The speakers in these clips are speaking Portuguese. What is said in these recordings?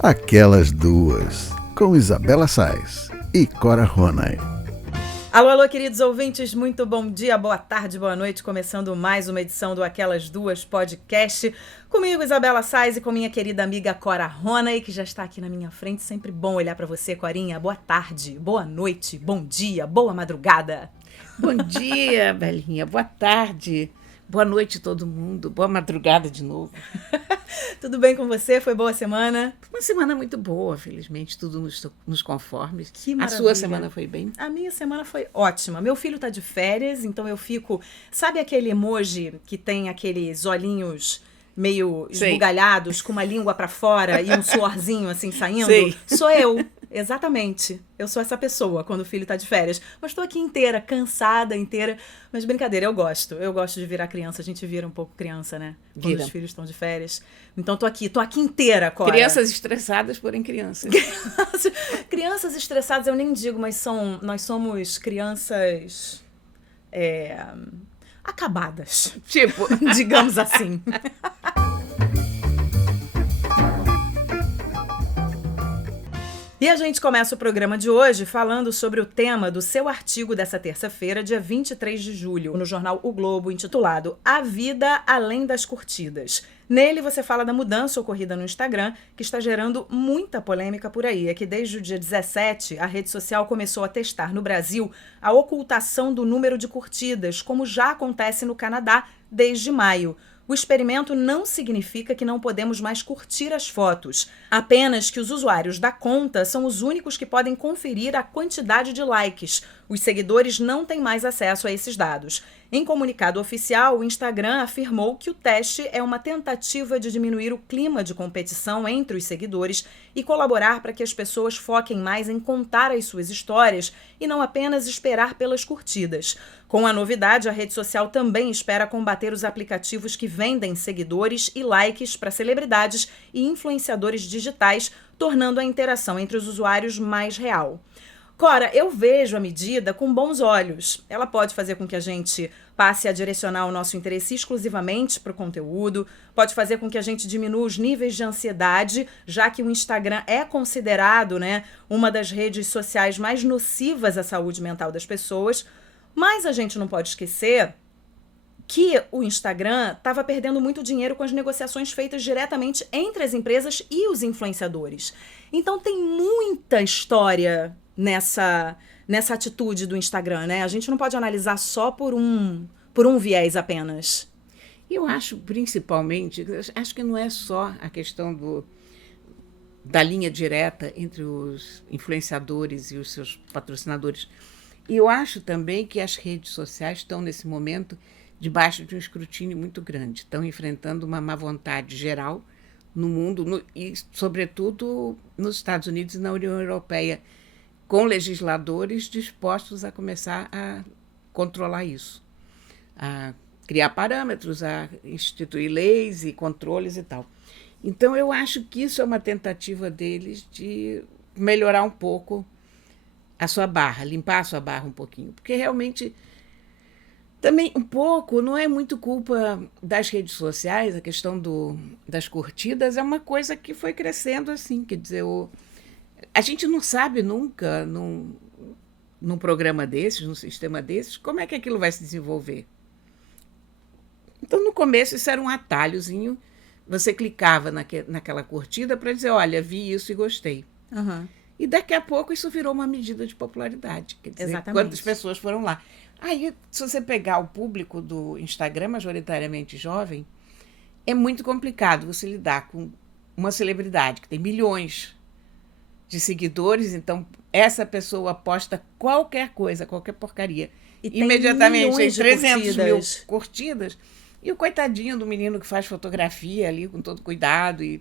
Aquelas Duas, com Isabela Sais e Cora Ronay. Alô, alô, queridos ouvintes, muito bom dia, boa tarde, boa noite, começando mais uma edição do Aquelas Duas Podcast, comigo Isabela Sais e com minha querida amiga Cora Ronay, que já está aqui na minha frente. Sempre bom olhar para você, Corinha. Boa tarde, boa noite, bom dia, boa madrugada. Bom dia, Belinha, boa tarde, boa noite todo mundo, boa madrugada de novo. Tudo bem com você? Foi boa semana? Uma semana muito boa, felizmente, tudo nos conformes. Que maravilha. A sua semana foi bem? A minha semana foi ótima. Meu filho tá de férias, então eu fico... Sabe aquele emoji que tem aqueles olhinhos meio esbugalhados, com uma língua pra fora e um suorzinho assim saindo? Sei. Sou eu. Exatamente. Eu sou essa pessoa quando o filho tá de férias. Mas tô aqui inteira, cansada, inteira. Mas brincadeira, eu gosto. Eu gosto de virar criança. A gente vira um pouco criança, né? Quando Vira. os filhos estão de férias. Então tô aqui inteira, Cora. Crianças estressadas, porém crianças. Crianças estressadas eu nem digo, mas nós somos crianças acabadas. Tipo, Digamos assim. E a gente começa o programa de hoje falando sobre o tema do seu artigo dessa terça-feira, dia 23 de julho, no jornal O Globo, intitulado A Vida Além das Curtidas. Nele você fala da mudança ocorrida no Instagram, que está gerando muita polêmica por aí. É que desde o dia 17, a rede social começou a testar no Brasil a ocultação do número de curtidas, como já acontece no Canadá desde maio. O experimento não significa que não podemos mais curtir as fotos, apenas que os usuários da conta são os únicos que podem conferir a quantidade de likes. Os seguidores não têm mais acesso a esses dados. Em comunicado oficial, o Instagram afirmou que o teste é uma tentativa de diminuir o clima de competição entre os seguidores e colaborar para que as pessoas foquem mais em contar as suas histórias e não apenas esperar pelas curtidas. Com a novidade, a rede social também espera combater os aplicativos que vendem seguidores e likes para celebridades e influenciadores digitais, tornando a interação entre os usuários mais real. Cora, eu vejo a medida com bons olhos. Ela pode fazer com que a gente passe a direcionar o nosso interesse exclusivamente para o conteúdo, pode fazer com que a gente diminua os níveis de ansiedade, já que o Instagram é considerado, uma das redes sociais mais nocivas à saúde mental das pessoas. Mas a gente não pode esquecer que o Instagram estava perdendo muito dinheiro com as negociações feitas diretamente entre as empresas e os influenciadores. Então tem muita história nessa atitude do Instagram, né? A gente não pode analisar só por um viés apenas. Eu acho, principalmente, acho que não é só a questão da linha direta entre os influenciadores e os seus patrocinadores. E eu acho também que as redes sociais estão, nesse momento, debaixo de um escrutínio muito grande. Estão enfrentando uma má vontade geral no mundo e, sobretudo, nos Estados Unidos e na União Europeia, com legisladores dispostos a começar a controlar isso, a criar parâmetros, a instituir leis e controles e tal. Então, eu acho que isso é uma tentativa deles de melhorar um pouco a sua barra, limpar a sua barra um pouquinho, porque realmente também um pouco não é muito culpa das redes sociais, a questão das curtidas é uma coisa que foi crescendo assim, quer dizer, a gente não sabe nunca num programa desses, num sistema desses, como é que aquilo vai se desenvolver. Então, no começo, isso era um atalhozinho, você clicava naquela curtida para dizer, olha, vi isso e gostei. Uhum. E daqui a pouco isso virou uma medida de popularidade. Quer dizer, exatamente, quantas pessoas foram lá. Aí, se você pegar o público do Instagram, majoritariamente jovem, é muito complicado você lidar com uma celebridade que tem milhões de seguidores, então essa pessoa posta qualquer coisa, qualquer porcaria, e imediatamente tem 300 mil curtidas. curtidas, e o coitadinho do menino que faz fotografia ali com todo cuidado e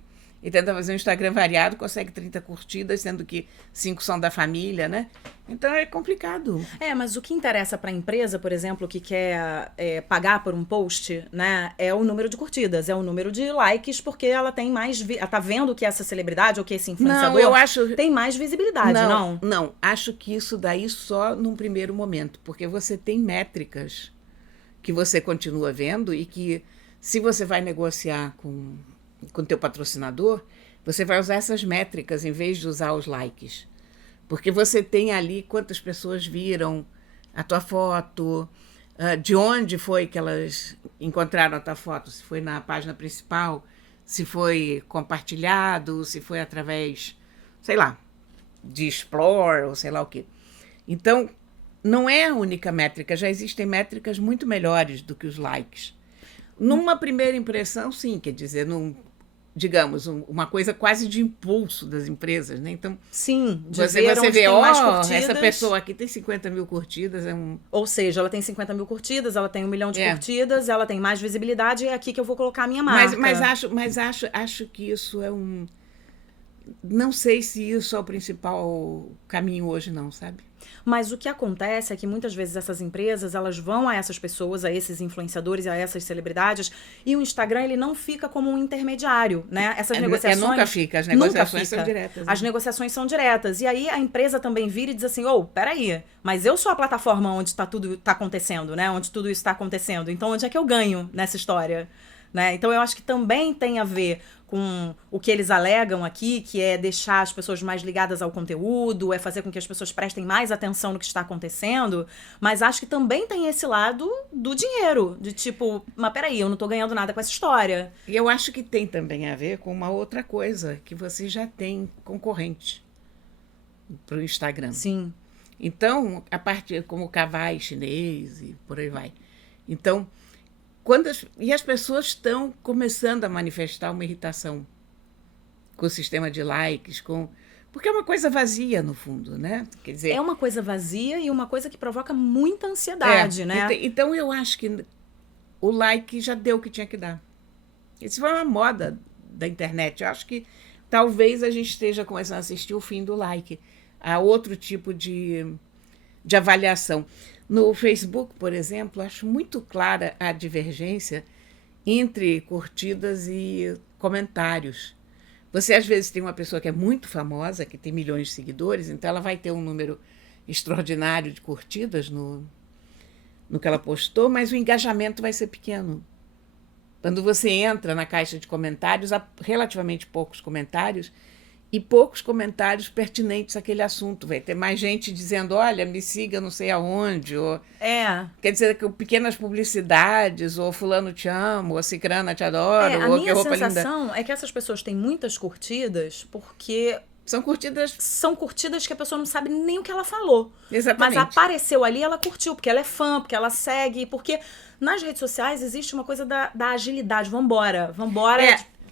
tenta fazer um Instagram variado, consegue 30 curtidas, sendo que 5 são da família, né? Então é complicado. Mas o que interessa para a empresa, por exemplo, que quer pagar por um post, né, é o número de curtidas, é o número de likes, porque ela tem mais... ela tá vendo que essa celebridade ou que esse influenciador eu acho... tem mais visibilidade, não? Não, acho que isso daí só num primeiro momento, porque você tem métricas que você continua vendo e que, se você vai negociar com com o teu patrocinador, você vai usar essas métricas em vez de usar os likes. Porque você tem ali quantas pessoas viram a tua foto, de onde foi que elas encontraram a tua foto, se foi na página principal, se foi compartilhado, se foi através, sei lá, de Explore ou sei lá o quê. Então, não é a única métrica, já existem métricas muito melhores do que os likes. Numa primeira impressão, sim, quer dizer, digamos, uma coisa quase de impulso das empresas, né? Então, sim, você vê, essa pessoa aqui tem 50 mil curtidas, Ou seja, ela tem 50 mil curtidas, ela tem 1 milhão de curtidas, ela tem mais visibilidade, é aqui que eu vou colocar a minha marca. Mas acho que isso é não sei se isso é o principal caminho hoje, não, sabe? Mas o que acontece é que muitas vezes essas empresas, elas vão a essas pessoas, a esses influenciadores, a essas celebridades, e o Instagram, ele não fica como um intermediário, né? Essas negociações... Nunca fica, as negociações são diretas. Né? As negociações são diretas. E aí a empresa também vira e diz assim, peraí, mas eu sou a plataforma onde tudo tá acontecendo, né? Onde tudo isso tá acontecendo. Então, onde é que eu ganho nessa história? Né? Então, eu acho que também tem a ver com o que eles alegam aqui, que é deixar as pessoas mais ligadas ao conteúdo, é fazer com que as pessoas prestem mais atenção no que está acontecendo, mas acho que também tem esse lado do dinheiro, de tipo, mas peraí, eu não tô ganhando nada com essa história. E eu acho que tem também a ver com uma outra coisa, que você já tem concorrente pro Instagram. Sim. Então, a parte como o Kawai chinês e por aí vai. Então, e as pessoas estão começando a manifestar uma irritação com o sistema de likes, porque é uma coisa vazia, no fundo, né? Quer dizer, é uma coisa vazia e uma coisa que provoca muita ansiedade, né? Então, eu acho que o like já deu o que tinha que dar. Isso foi uma moda da internet. Eu acho que talvez a gente esteja começando a assistir o fim do like, a outro tipo de avaliação. No Facebook, por exemplo, acho muito clara a divergência entre curtidas e comentários. Você, às vezes, tem uma pessoa que é muito famosa, que tem milhões de seguidores, então ela vai ter um número extraordinário de curtidas no que ela postou, mas o engajamento vai ser pequeno. Quando você entra na caixa de comentários, há relativamente poucos comentários, e poucos comentários pertinentes àquele assunto. Vai ter mais gente dizendo, olha, me siga não sei aonde, ou... Quer dizer, que pequenas publicidades, ou fulano te amo, ou cicrana te adoro, ou que roupa linda. A minha sensação é que essas pessoas têm muitas curtidas porque... São curtidas que a pessoa não sabe nem o que ela falou. Exatamente. Mas apareceu ali, ela curtiu, porque ela é fã, porque ela segue, porque nas redes sociais existe uma coisa da agilidade. Vambora.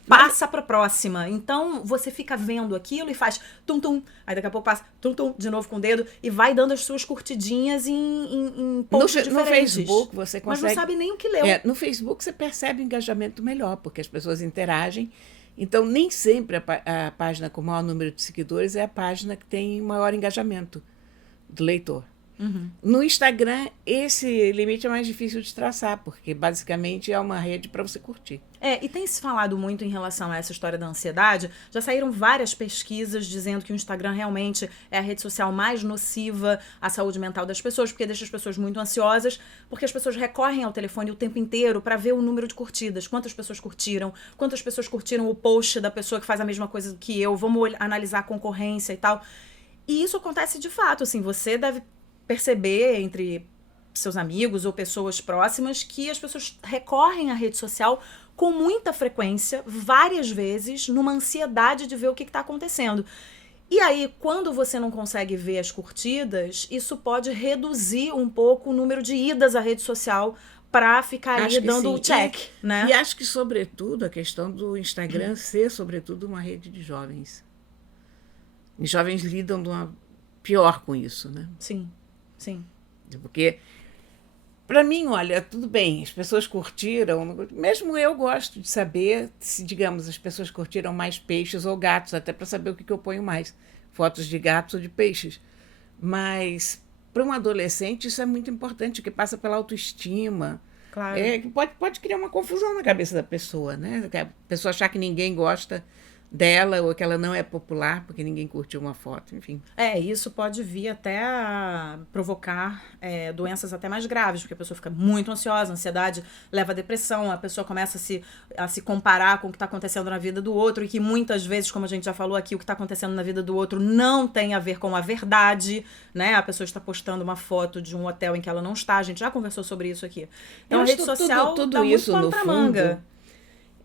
Passa pra próxima. Então, você fica vendo aquilo e faz tum-tum. Aí daqui a pouco passa tum-tum de novo com o dedo e vai dando as suas curtidinhas em posts diferentes. No Facebook você consegue... Mas não sabe nem o que leu. No Facebook você percebe o engajamento melhor, porque as pessoas interagem. Então, nem sempre a página com o maior número de seguidores é a página que tem maior engajamento do leitor. Uhum. No Instagram, esse limite é mais difícil de traçar, porque basicamente é uma rede para você curtir. E tem se falado muito em relação a essa história da ansiedade. Já saíram várias pesquisas dizendo que o Instagram realmente é a rede social mais nociva à saúde mental das pessoas, porque deixa as pessoas muito ansiosas, porque as pessoas recorrem ao telefone o tempo inteiro para ver o número de curtidas, quantas pessoas curtiram o post da pessoa que faz a mesma coisa que eu, vamos analisar a concorrência e tal. E isso acontece de fato, assim, você deve perceber entre seus amigos ou pessoas próximas que as pessoas recorrem à rede social com muita frequência, várias vezes, numa ansiedade de ver o que está acontecendo. E aí, quando você não consegue ver as curtidas, isso pode reduzir um pouco o número de idas à rede social para ficar ali dando o check, né? E acho que, sobretudo, a questão do Instagram ser, sobretudo, uma rede de jovens. Os jovens lidam pior com isso, né? Sim. Porque, para mim, olha, tudo bem, as pessoas curtiram, mesmo eu gosto de saber se, digamos, as pessoas curtiram mais peixes ou gatos, até para saber o que eu ponho mais, fotos de gatos ou de peixes. Mas, para um adolescente, isso é muito importante, porque passa pela autoestima. Claro. Pode criar uma confusão na cabeça da pessoa, né? A pessoa achar que ninguém gosta dela, ou que ela não é popular porque ninguém curtiu uma foto, enfim. Isso pode vir até a provocar doenças até mais graves, porque a pessoa fica muito ansiosa, a ansiedade leva à depressão, a pessoa começa a se comparar com o que está acontecendo na vida do outro, e que muitas vezes, como a gente já falou aqui, o que está acontecendo na vida do outro não tem a ver com a verdade, né? A pessoa está postando uma foto de um hotel em que ela não está, a gente já conversou sobre isso aqui. Então a rede social tudo dá isso, muito pano no pra fundo, manga.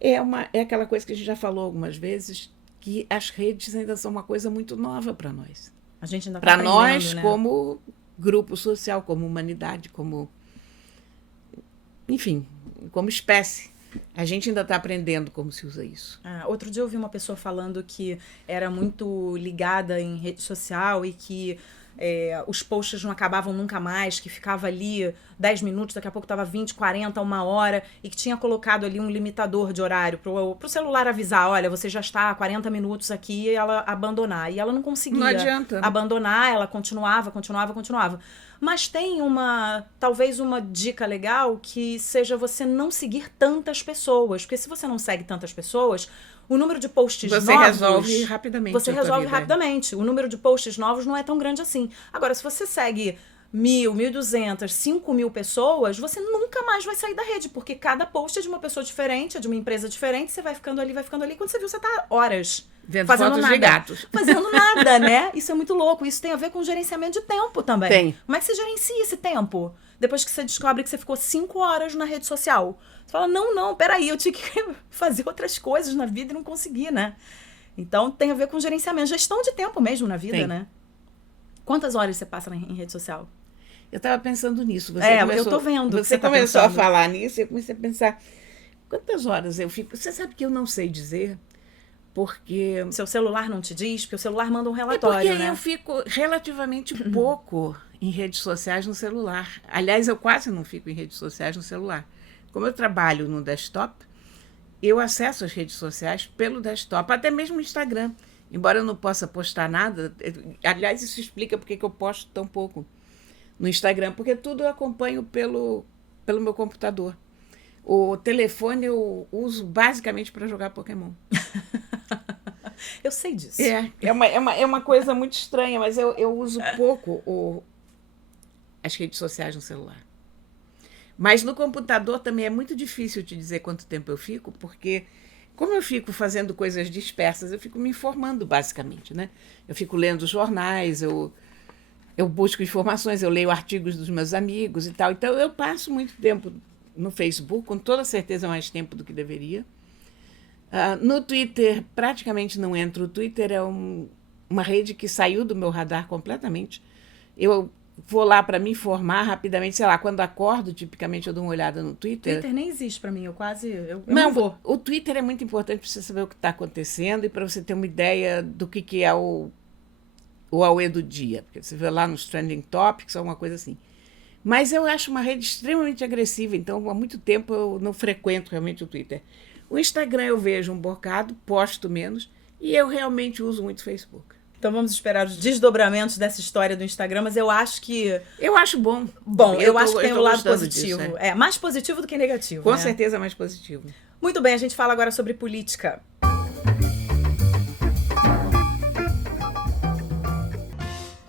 É aquela coisa que a gente já falou algumas vezes, que as redes ainda são uma coisa muito nova para nós. A gente ainda tá Para aprendendo, nós, né? como grupo social, como humanidade, enfim, como espécie. A gente ainda está aprendendo como se usa isso. Outro dia eu ouvi uma pessoa falando que era muito ligada em rede social e que os posts não acabavam nunca mais, que ficava ali 10 minutos, daqui a pouco estava 20, 40, 1 hora, e que tinha colocado ali um limitador de horário pro celular avisar, olha, você já está há 40 minutos aqui, e ela abandonar. E ela não conseguia Não adianta. abandonar, ela continuava. Mas tem talvez uma dica legal que seja você não seguir tantas pessoas, porque se você não segue tantas pessoas, o número de posts novos... Você resolve rapidamente. Você resolve rapidamente. O número de posts novos não é tão grande assim. Agora, se você segue 1.000, 1.200, 5.000 pessoas, você nunca mais vai sair da rede, porque cada post é de uma pessoa diferente, é de uma empresa diferente, você vai ficando ali. Quando você viu, você tá horas vendo fazendo fotos nada. de gatos. Fazendo nada, né? Isso é muito louco. Isso tem a ver com gerenciamento de tempo também. Tem. Como é que você gerencia esse tempo? Depois que você descobre que você ficou 5 horas na rede social. Você fala, não, peraí, eu tinha que fazer outras coisas na vida e não consegui, né? Então, tem a ver com gerenciamento. Gestão de tempo mesmo na vida, né? Quantas horas você passa em rede social? Eu estava pensando nisso. Eu tô vendo. Você começou a falar nisso e eu comecei a pensar, quantas horas eu fico? Você sabe que eu não sei dizer, porque... Seu celular não te diz? Porque o celular manda um relatório, porque né? eu fico relativamente pouco em redes sociais no celular. Aliás, eu quase não fico em redes sociais no celular. Como eu trabalho no desktop, eu acesso as redes sociais pelo desktop, até mesmo o Instagram. Embora eu não possa postar nada, aliás, isso explica porque que eu posto tão pouco no Instagram, porque tudo eu acompanho pelo meu computador. O telefone eu uso basicamente para jogar Pokémon. Eu sei disso. É uma coisa muito estranha, mas eu uso pouco as redes sociais no celular. Mas no computador também é muito difícil te dizer quanto tempo eu fico, porque como eu fico fazendo coisas dispersas, eu fico me informando basicamente, né? Eu fico lendo jornais, eu busco informações, eu leio artigos dos meus amigos e tal. Então eu passo muito tempo no Facebook, com toda certeza mais tempo do que deveria. No Twitter praticamente não entro. O Twitter é uma rede que saiu do meu radar completamente. Eu vou lá para me informar rapidamente, sei lá, quando acordo, tipicamente eu dou uma olhada no Twitter. Twitter nem existe para mim, eu não vou. O Twitter é muito importante para você saber o que está acontecendo e para você ter uma ideia do que é o AUE do dia, porque você vê lá nos Trending Topics, alguma coisa assim. Mas eu acho uma rede extremamente agressiva, então há muito tempo eu não frequento realmente o Twitter. O Instagram eu vejo um bocado, posto menos, e eu realmente uso muito o Facebook. Então vamos esperar os desdobramentos dessa história do Instagram, mas eu acho que... Eu acho bom. Eu acho que tem um lado positivo. Disso, É mais positivo do que negativo. Com certeza mais positivo. Muito bem, a gente fala agora sobre política.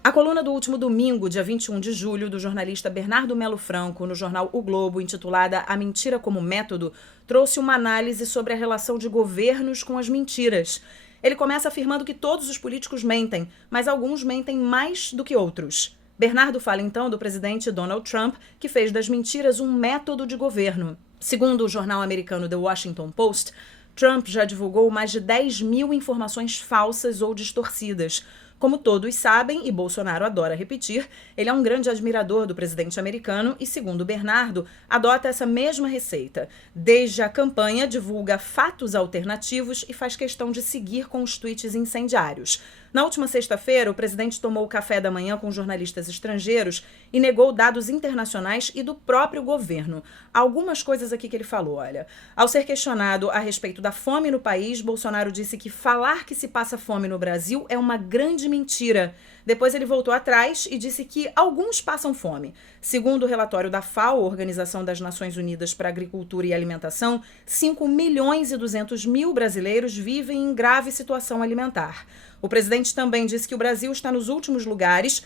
A coluna do último domingo, dia 21 de julho, do jornalista Bernardo Melo Franco, no jornal O Globo, intitulada A Mentira como Método, trouxe uma análise sobre a relação de governos com as mentiras. Ele começa afirmando que todos os políticos mentem, mas alguns mentem mais do que outros. Bernardo fala então do presidente Donald Trump, que fez das mentiras um método de governo. Segundo o jornal americano The Washington Post, Trump já divulgou mais de 10.000 informações falsas ou distorcidas. Como todos sabem, e Bolsonaro adora repetir, ele é um grande admirador do presidente americano e, segundo Bernardo, adota essa mesma receita. Desde a campanha, divulga fatos alternativos e faz questão de seguir com os tweets incendiários. Na última sexta-feira, o presidente tomou o café da manhã com jornalistas estrangeiros e negou dados internacionais e do próprio governo. Algumas coisas aqui que ele falou, olha. Ao ser questionado a respeito da fome no país, Bolsonaro disse que falar que se passa fome no Brasil é uma grande mentira. Depois ele voltou atrás e disse que alguns passam fome. Segundo o relatório da FAO, Organização das Nações Unidas para a Agricultura e Alimentação, 5.200.000 brasileiros vivem em grave situação alimentar. O presidente também disse que o Brasil está nos últimos lugares,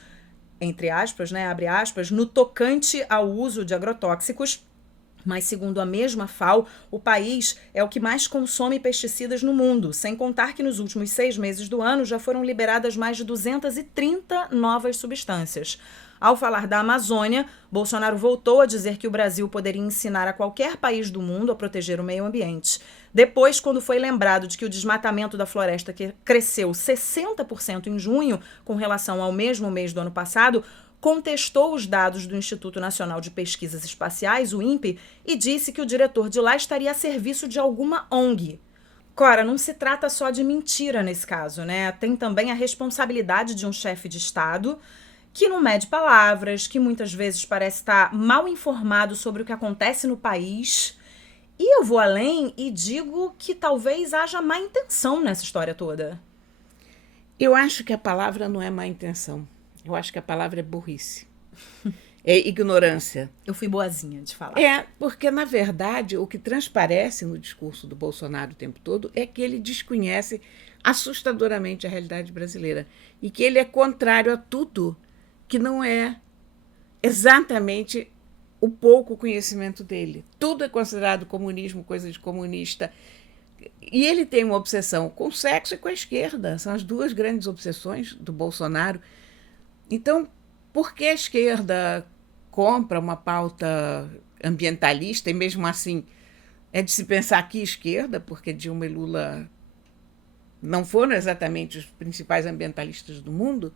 entre aspas, abre aspas, no tocante ao uso de agrotóxicos. Mas, segundo a mesma FAO, o país é o que mais consome pesticidas no mundo, sem contar que nos últimos 6 meses do ano já foram liberadas mais de 230 novas substâncias. Ao falar da Amazônia, Bolsonaro voltou a dizer que o Brasil poderia ensinar a qualquer país do mundo a proteger o meio ambiente. Depois, quando foi lembrado de que o desmatamento da floresta cresceu 60% em junho, com relação ao mesmo mês do ano passado, contestou os dados do Instituto Nacional de Pesquisas Espaciais, o INPE, e disse que o diretor de lá estaria a serviço de alguma ONG. Cora, não se trata só de mentira nesse caso, né? Tem também a responsabilidade de um chefe de Estado que não mede palavras, que muitas vezes parece estar mal informado sobre o que acontece no país. E eu vou além e digo que talvez haja má intenção nessa história toda. Eu acho que a palavra não é má intenção. Eu acho que a palavra é burrice. É ignorância. Eu fui boazinha de falar. É, porque, na verdade, o que transparece no discurso do Bolsonaro o tempo todo é que ele desconhece assustadoramente a realidade brasileira e que ele é contrário a tudo que não é exatamente o pouco conhecimento dele. Tudo é considerado comunismo, coisa de comunista. E ele tem uma obsessão com o sexo e com a esquerda. São as duas grandes obsessões do Bolsonaro. Então, por que a esquerda compra uma pauta ambientalista, e mesmo assim é de se pensar que esquerda, porque Dilma e Lula não foram exatamente os principais ambientalistas do mundo,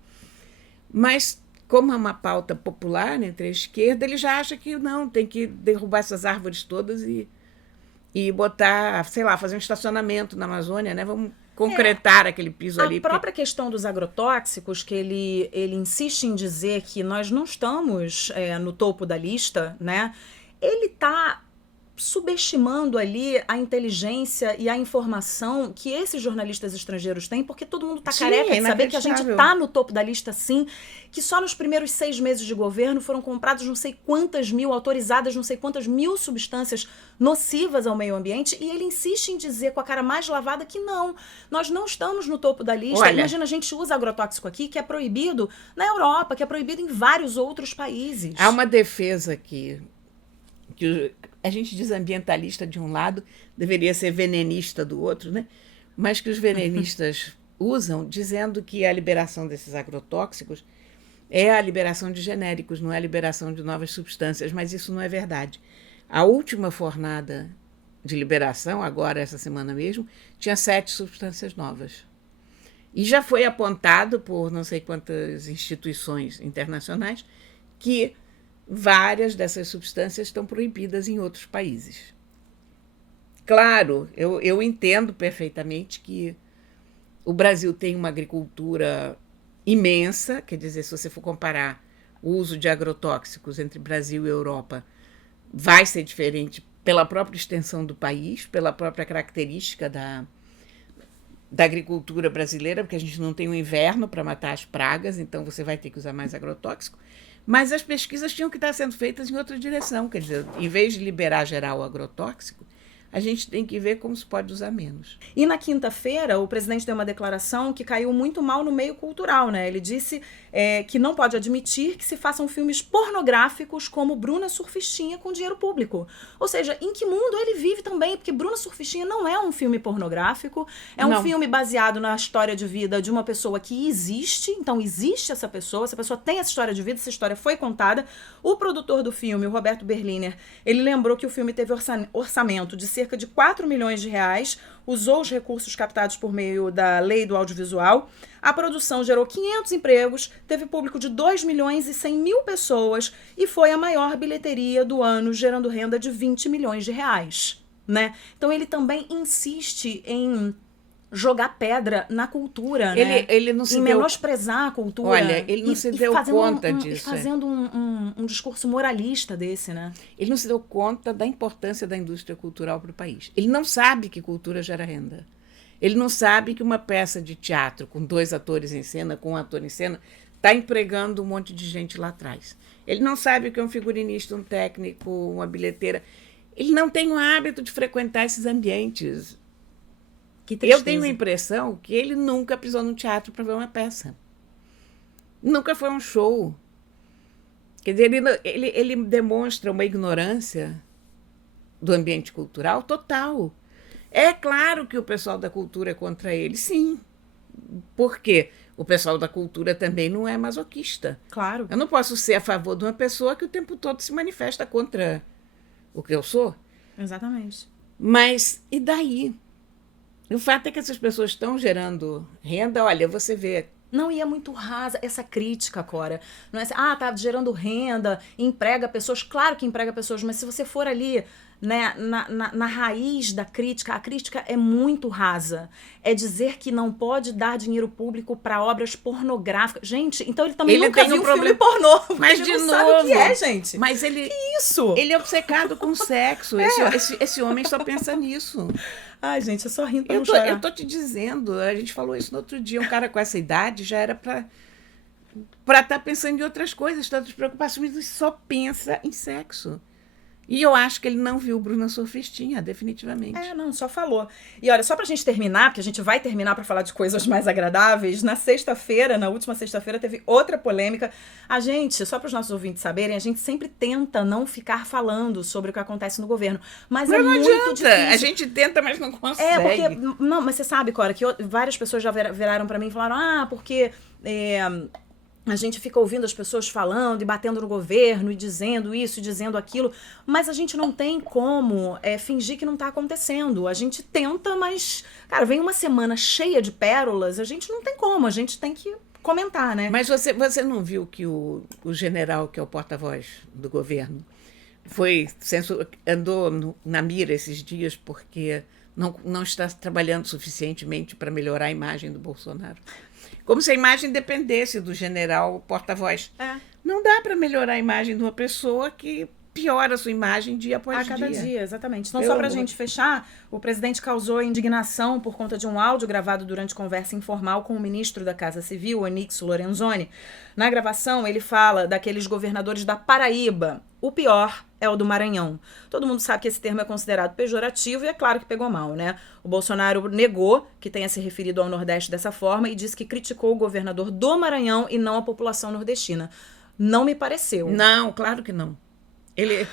mas como é uma pauta popular entre a esquerda, ele já acha que não, tem que derrubar essas árvores todas e botar, sei lá, fazer um estacionamento na Amazônia, né? Vamos concretar aquele piso ali. A própria questão dos agrotóxicos, que ele insiste em dizer que nós não estamos no topo da lista, né? Ele está subestimando ali a inteligência e a informação que esses jornalistas estrangeiros têm, porque todo mundo está careca de saber que a gente está no topo da lista, sim, que só nos primeiros 6 meses de governo foram comprados não sei quantas mil, autorizadas não sei quantas mil substâncias nocivas ao meio ambiente, e ele insiste em dizer com a cara mais lavada que não, nós não estamos no topo da lista. Olha, imagina, a gente usa agrotóxico aqui, que é proibido na Europa, que é proibido em vários outros países. Há uma defesa aqui, que a gente diz ambientalista de um lado, deveria ser venenista do outro, né? Mas que os venenistas usam, dizendo que a liberação desses agrotóxicos é a liberação de genéricos, não é a liberação de novas substâncias, mas isso não é verdade. A última fornada de liberação, agora essa semana mesmo, tinha 7 substâncias novas. E já foi apontado por não sei quantas instituições internacionais que várias dessas substâncias estão proibidas em outros países. Claro, eu entendo perfeitamente que o Brasil tem uma agricultura imensa, quer dizer, se você for comparar o uso de agrotóxicos entre Brasil e Europa, vai ser diferente pela própria extensão do país, pela própria característica da agricultura brasileira, porque a gente não tem um inverno para matar as pragas, então você vai ter que usar mais agrotóxico. Mas as pesquisas tinham que estar sendo feitas em outra direção, quer dizer, em vez de liberar geral o agrotóxico, a gente tem que ver como se pode usar menos. E na quinta-feira, o presidente deu uma declaração que caiu muito mal no meio cultural, né? Ele disse que não pode admitir que se façam filmes pornográficos como Bruna Surfistinha com dinheiro público. Ou seja, em que mundo ele vive também? Porque Bruna Surfistinha não é um filme pornográfico, é um filme baseado na história de vida de uma pessoa que existe, então existe essa pessoa tem essa história de vida, essa história foi contada. O produtor do filme, o Roberto Berliner, ele lembrou que o filme teve orçamento de cerca de 4 milhões de reais, usou os recursos captados por meio da lei do audiovisual. A produção gerou 500 empregos, teve público de 2 milhões e 100 mil pessoas e foi a maior bilheteria do ano, gerando renda de 20 milhões de reais, né? Então ele também insiste em jogar pedra na cultura, né? Ele não se em deu... menosprezar a cultura. Olha, ele não se deu conta disso. E fazendo um discurso moralista desse, né? Ele não se deu conta da importância da indústria cultural para o país. Ele não sabe que cultura gera renda. Ele não sabe que uma peça de teatro com 2 atores em cena, com um ator em cena, está empregando um monte de gente lá atrás. Ele não sabe que é um figurinista, um técnico, uma bilheteira. Ele não tem o hábito de frequentar esses ambientes. Que tristeza. Eu tenho a impressão que ele nunca pisou no teatro para ver uma peça. Nunca foi um show. Quer dizer, ele demonstra uma ignorância do ambiente cultural total. É claro que o pessoal da cultura é contra ele, sim. Por quê? O pessoal da cultura também não é masoquista. Claro. Eu não posso ser a favor de uma pessoa que o tempo todo se manifesta contra o que eu sou. Exatamente. Mas, e daí? O fato é que essas pessoas estão gerando renda. Olha, você vê... Não, e é muito rasa essa crítica, Cora. Não é assim, tá gerando renda, emprega pessoas. Claro que emprega pessoas, mas se você for ali, né, na raiz da crítica, a crítica é muito rasa. É dizer que não pode dar dinheiro público para obras pornográficas. Gente, então ele também nunca viu um filme pornô. Mas ele de não novo, sabe o que é, gente. Mas ele... Que isso? Ele é obcecado com sexo. Esse homem só pensa nisso. Ai, gente, eu só rindo pra não chorar. Eu tô te dizendo, a gente falou isso no outro dia, um cara com essa idade já era para estar pensando em outras coisas, tantas preocupações, ele só pensa em sexo. E eu acho que ele não viu Bruna Surfistinha, definitivamente. Não, só falou. E olha, só pra gente terminar, porque a gente vai terminar pra falar de coisas mais agradáveis, na última sexta-feira, teve outra polêmica. A gente, só para os nossos ouvintes saberem, a gente sempre tenta não ficar falando sobre o que acontece no governo. Mas é muito difícil. A gente tenta, mas não consegue. Porque... Não, mas você sabe, Cora, que várias pessoas já viraram pra mim e falaram, porque... a gente fica ouvindo as pessoas falando e batendo no governo e dizendo isso e dizendo aquilo, mas a gente não tem como fingir que não tá acontecendo. A gente tenta, mas, cara, vem uma semana cheia de pérolas, a gente não tem como, a gente tem que comentar, né? Mas você não viu que o general, que é o porta-voz do governo, andou na mira esses dias porque não está trabalhando suficientemente para melhorar a imagem do Bolsonaro? Como se a imagem dependesse do general porta-voz. Não dá para melhorar a imagem de uma pessoa que piora a sua imagem dia após dia. A cada dia, exatamente. Então, só para a gente fechar, o presidente causou indignação por conta de um áudio gravado durante conversa informal com o ministro da Casa Civil, Onyx Lorenzoni. Na gravação, ele fala daqueles governadores da Paraíba. O pior é o do Maranhão. Todo mundo sabe que esse termo é considerado pejorativo e é claro que pegou mal, né? O Bolsonaro negou que tenha se referido ao Nordeste dessa forma e disse que criticou o governador do Maranhão e não a população nordestina. Não me pareceu. Não, claro que não. Ele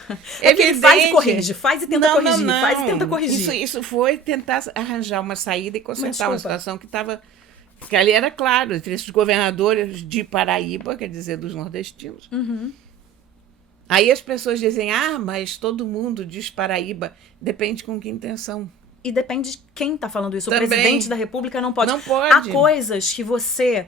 faz e corrige, faz e tenta corrigir, não. faz e tenta corrigir. Isso foi tentar arranjar uma saída e consertar uma situação que estava... Porque ali era claro, entre esses governadores de Paraíba, quer dizer, dos nordestinos. Uhum. Aí as pessoas dizem, mas todo mundo diz Paraíba. Depende com que intenção. E depende de quem está falando isso. Também. O presidente da República não pode. Não pode. Há coisas que você,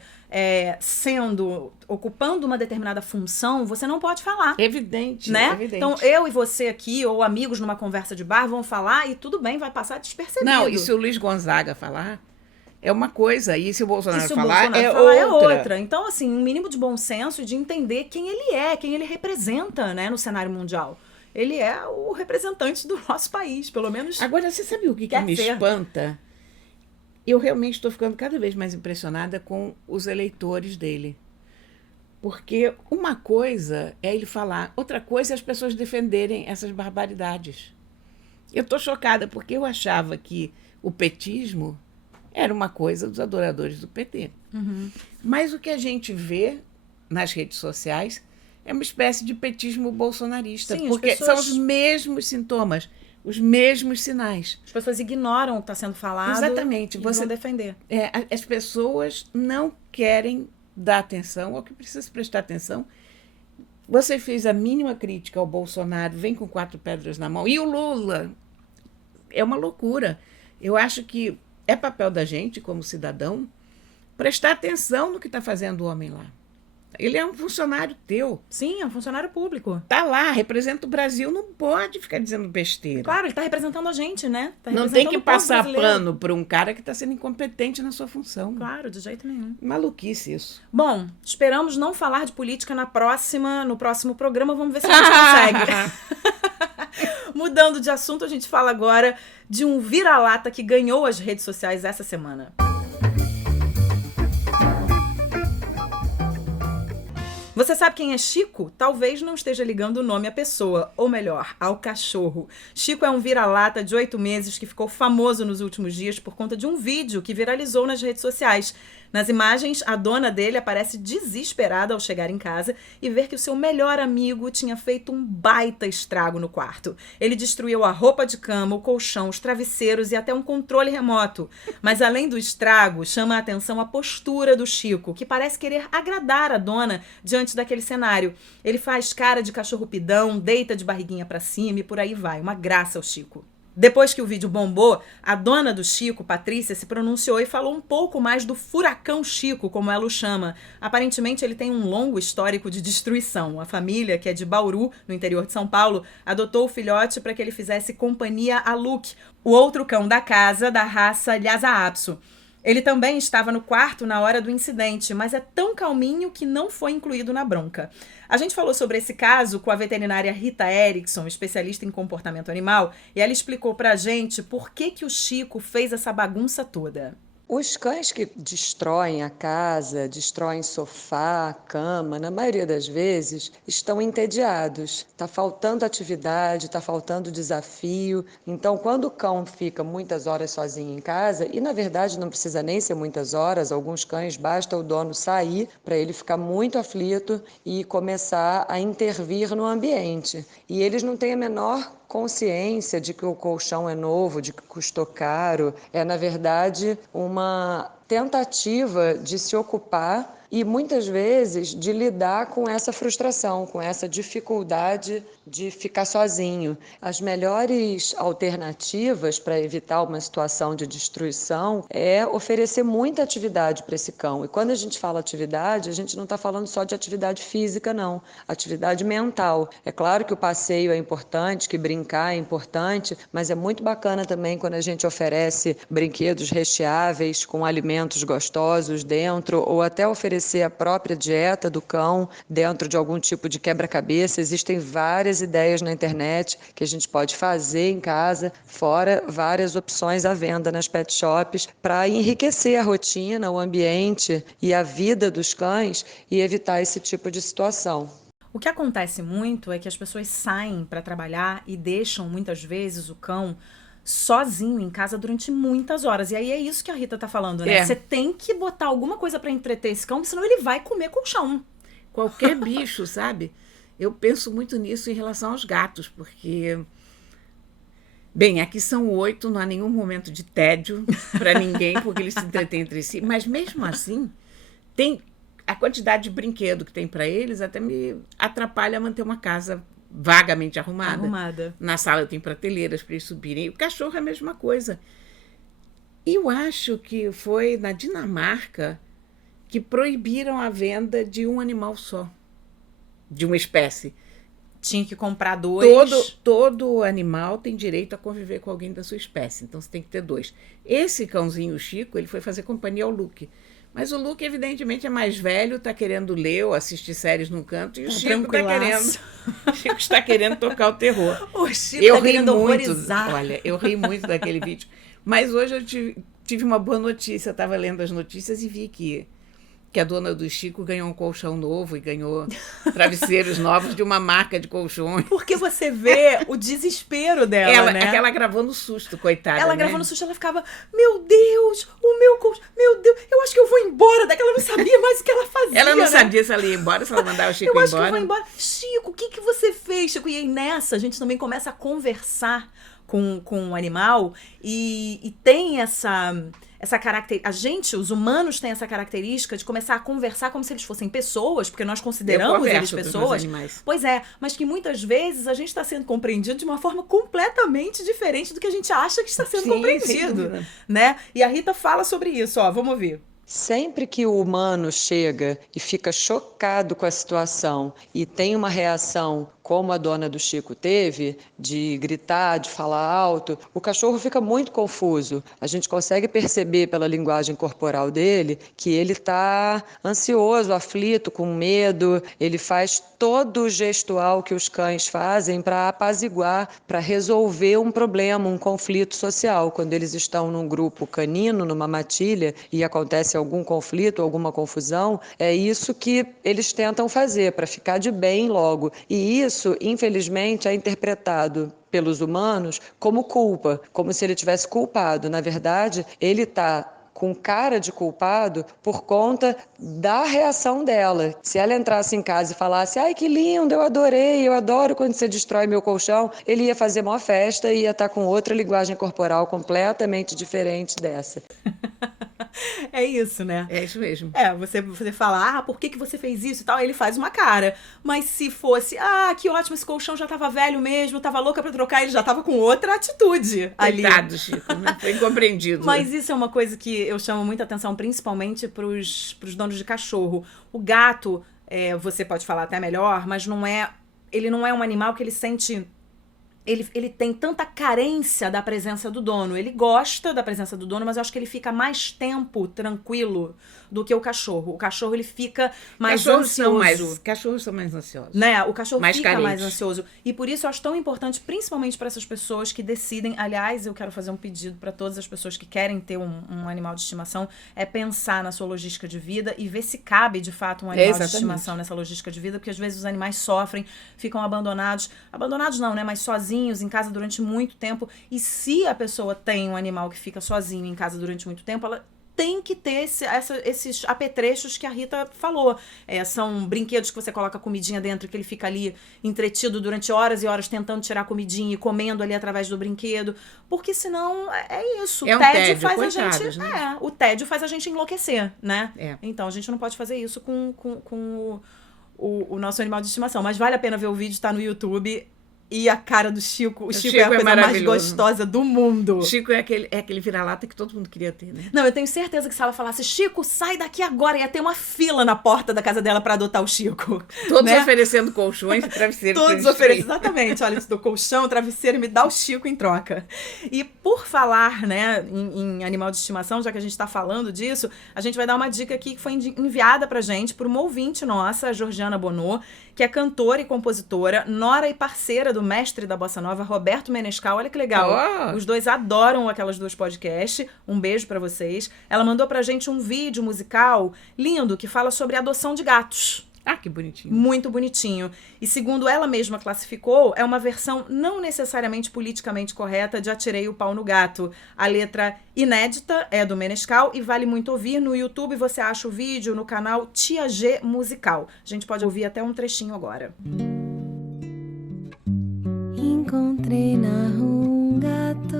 ocupando uma determinada função, você não pode falar. Evidente, né? Evidente. Então, eu e você aqui, ou amigos numa conversa de bar, vão falar e tudo bem, vai passar despercebido. Não, e se o Luiz Gonzaga falar, é uma coisa. E se o Bolsonaro falar, é outra. Então, assim, um mínimo de bom senso e de entender quem ele é, quem ele representa, né, no cenário mundial. Ele é o representante do nosso país, pelo menos. Agora, você sabe o que me espanta? Eu realmente estou ficando cada vez mais impressionada com os eleitores dele. Porque uma coisa é ele falar, outra coisa é as pessoas defenderem essas barbaridades. Eu estou chocada, porque eu achava que o petismo era uma coisa dos adoradores do PT. Uhum. Mas o que a gente vê nas redes sociais é uma espécie de petismo bolsonarista. Sim, porque são os mesmos sintomas, os mesmos sinais. As pessoas ignoram o que está sendo falado. Exatamente. E vão defender. As pessoas não querem dar atenção ao que precisa prestar atenção. Você fez a mínima crítica ao Bolsonaro, vem com 4 pedras na mão. E o Lula? É uma loucura. Eu acho que é papel da gente, como cidadão, prestar atenção no que está fazendo o homem lá. Ele é um funcionário teu. Sim, é um funcionário público. Tá lá, representa o Brasil, não pode ficar dizendo besteira. Claro, ele tá representando a gente, né? Tá Não representando tem que o povo passar brasileiro. pano para um cara que está sendo incompetente na sua função. Claro, de jeito nenhum. Maluquice isso. Bom, esperamos não falar de política no próximo programa. Vamos ver se a gente consegue. Mudando de assunto, a gente fala agora de um vira-lata que ganhou as redes sociais essa semana. Você sabe quem é Chico? Talvez não esteja ligando o nome à pessoa, ou melhor, ao cachorro. Chico é um vira-lata de 8 meses que ficou famoso nos últimos dias por conta de um vídeo que viralizou nas redes sociais. Nas imagens, a dona dele aparece desesperada ao chegar em casa e ver que o seu melhor amigo tinha feito um baita estrago no quarto. Ele destruiu a roupa de cama, o colchão, os travesseiros e até um controle remoto. Mas além do estrago, chama a atenção a postura do Chico, que parece querer agradar a dona diante daquele cenário. Ele faz cara de cachorro pidão, deita de barriguinha pra cima e por aí vai. Uma graça ao Chico. Depois que o vídeo bombou, a dona do Chico, Patrícia, se pronunciou e falou um pouco mais do furacão Chico, como ela o chama. Aparentemente, ele tem um longo histórico de destruição. A família, que é de Bauru, no interior de São Paulo, adotou o filhote para que ele fizesse companhia a Luke, o outro cão da casa da raça Lhasa Apso. Ele também estava no quarto na hora do incidente, mas é tão calminho que não foi incluído na bronca. A gente falou sobre esse caso com a veterinária Rita Erickson, especialista em comportamento animal, e ela explicou pra gente por que o Chico fez essa bagunça toda. Os cães que destroem a casa, destroem sofá, cama, na maioria das vezes, estão entediados. Está faltando atividade, está faltando desafio. Então, quando o cão fica muitas horas sozinho em casa, e na verdade não precisa nem ser muitas horas, alguns cães basta o dono sair para ele ficar muito aflito e começar a intervir no ambiente. E eles não têm a menor consciência de que o colchão é novo, de que custou caro. É, na verdade, uma tentativa de se ocupar e, muitas vezes, de lidar com essa frustração, com essa dificuldade de ficar sozinho. As melhores alternativas para evitar uma situação de destruição é oferecer muita atividade para esse cão. E quando a gente fala atividade, a gente não está falando só de atividade física, não. Atividade mental. É claro que o passeio é importante, que brincar é importante, mas é muito bacana também quando a gente oferece brinquedos recheáveis com alimentos gostosos dentro, ou até oferecer a própria dieta do cão dentro de algum tipo de quebra-cabeça. Existem várias ideias na internet que a gente pode fazer em casa, fora várias opções à venda nas pet shops para enriquecer a rotina, o ambiente e a vida dos cães e evitar esse tipo de situação. O que acontece muito é que as pessoas saem para trabalhar e deixam muitas vezes o cão sozinho em casa durante muitas horas. E aí é isso que a Rita tá falando, né? Você tem que botar alguma coisa para entreter esse cão, senão ele vai comer colchão. Qualquer bicho, sabe? Eu penso muito nisso em relação aos gatos, porque... Bem, aqui são 8, não há nenhum momento de tédio para ninguém, porque eles se entretêm entre si. Mas mesmo assim, tem a quantidade de brinquedo que tem para eles até me atrapalha a manter uma casa vagamente arrumada. Na sala tem prateleiras para eles subirem. O cachorro é a mesma coisa. E eu acho que foi na Dinamarca que proibiram a venda de um animal só, de uma espécie. Tinha que comprar 2. Todo animal tem direito a conviver com alguém da sua espécie, então você tem que ter 2. Esse cãozinho, o Chico, ele foi fazer companhia ao Luke. Mas o Luke, evidentemente, é mais velho, está querendo ler ou assistir séries num canto, e o Chico está querendo. O Chico está querendo tocar o terror. O Chico está querendo horrorizar. Olha, eu ri muito daquele vídeo. Mas hoje eu tive uma boa notícia. Eu estava lendo as notícias e vi que a dona do Chico ganhou um colchão novo e ganhou travesseiros novos de uma marca de colchões. Porque você vê o desespero dela, né? É que ela gravou no susto, coitada. Ela gravou no susto, ela ficava, meu Deus, o meu colchão, meu Deus, eu acho que eu vou embora daqui. Ela não sabia mais o que ela fazia, Ela não né? sabia se ela ia embora, se ela mandava o Chico embora. Eu acho que eu vou embora. Chico, o que você fez, Chico? E aí nessa, a gente também começa a conversar com o animal e tem essa característica. A gente, os humanos, têm essa característica de começar a conversar como se eles fossem pessoas, porque nós consideramos eles pessoas. Pois é, mas que muitas vezes a gente está sendo compreendido de uma forma completamente diferente do que a gente acha que está sendo compreendido, né? E a Rita fala sobre isso, ó, vamos ouvir. Sempre que o humano chega e fica chocado com a situação e tem uma reação como a dona do Chico teve, de gritar, de falar alto, o cachorro fica muito confuso. A gente consegue perceber pela linguagem corporal dele que ele está ansioso, aflito, com medo. Ele faz todo o gestual que os cães fazem para apaziguar, para resolver um problema, um conflito social. Quando eles estão num grupo canino, numa matilha, e acontece algum conflito, alguma confusão, é isso que eles tentam fazer, para ficar de bem logo. E isso, infelizmente, é interpretado pelos humanos como culpa, como se ele tivesse culpado. Na verdade, ele está com cara de culpado por conta da reação dela. Se ela entrasse em casa e falasse: ai, que lindo, eu adorei, eu adoro quando você destrói meu colchão, ele ia fazer uma festa e ia estar com outra linguagem corporal completamente diferente dessa. É isso, né? É isso mesmo. Você fala, por que você fez isso e tal, aí ele faz uma cara. Mas se fosse, que ótimo, esse colchão já tava velho mesmo, tava louca pra trocar, ele já tava com outra atitude ali. Coitado, Chico, né? Foi incompreendido. Mas isso é uma coisa que eu chamo muita atenção, principalmente pros donos de cachorro. O gato, você pode falar até melhor, mas ele não é um animal que ele sente... Ele tem tanta carência da presença do dono. Ele gosta da presença do dono, mas eu acho que ele fica mais tempo tranquilo do que o cachorro. O cachorro, ele fica mais ansioso. Cachorros são mais ansiosos. Né? O cachorro mais fica carentes. mais ansioso. E por isso eu acho tão importante, principalmente para essas pessoas que decidem... Aliás, eu quero fazer um pedido para todas as pessoas que querem ter um animal de estimação, é pensar na sua logística de vida e ver se cabe, de fato, um animal de estimação nessa logística de vida, porque às vezes os animais sofrem, ficam abandonados. Abandonados não, né? Mas sozinhos em casa durante muito tempo. E se a pessoa tem um animal que fica sozinho em casa durante muito tempo, ela tem que ter esses apetrechos que a Rita falou. São brinquedos que você coloca comidinha dentro, que ele fica ali entretido durante horas e horas tentando tirar comidinha e comendo ali através do brinquedo. Porque senão é isso. O tédio faz a gente... Né? O tédio faz a gente enlouquecer, né? Então a gente não pode fazer isso com o nosso animal de estimação. Mas vale a pena ver o vídeo, tá no YouTube. E a cara do Chico. O Chico é a coisa mais gostosa do mundo. O Chico é aquele vira-lata que todo mundo queria ter, né? Não, eu tenho certeza que se ela falasse, Chico, sai daqui agora, ia ter uma fila na porta da casa dela pra adotar o Chico. Todos oferecendo colchões e travesseiros. Todos oferecendo, exatamente. Olha, isso do colchão, travesseiro, me dá o Chico em troca. E por falar, né, em animal de estimação, já que a gente tá falando disso, a gente vai dar uma dica aqui que foi enviada pra gente por uma ouvinte nossa, a Georgiana Bonô, que é cantora e compositora, nora e parceira do mestre da Bossa Nova, Roberto Menescal. Olha que legal. Os dois adoram Aquelas Duas Podcast. Um beijo pra vocês. Ela mandou pra gente um vídeo musical lindo que fala sobre adoção de gatos. Que bonitinho. Muito bonitinho. E segundo ela mesma classificou, é uma versão não necessariamente politicamente correta de Atirei o Pau no Gato. A letra inédita é do Menescal e vale muito ouvir. No YouTube você acha o vídeo no canal Tia G Musical. A gente pode ouvir até um trechinho agora. Encontrei na rua um gato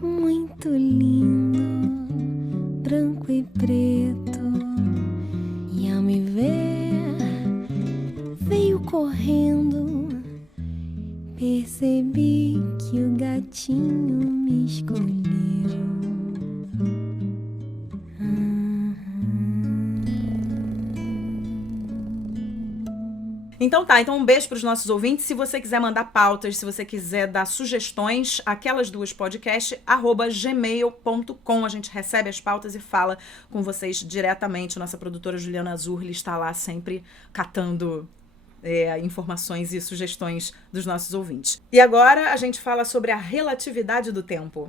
muito lindo, branco e preto. E ao me ver, veio correndo. Percebi que o gatinho me escolheu. Então tá, um beijo pros nossos ouvintes. Se você quiser mandar pautas, se você quiser dar sugestões, Aquelas Duas Podcast, @gmail.com. A gente recebe as pautas e fala com vocês diretamente. Nossa produtora Juliana Azurli está lá sempre catando informações e sugestões dos nossos ouvintes. E agora a gente fala sobre a relatividade do tempo.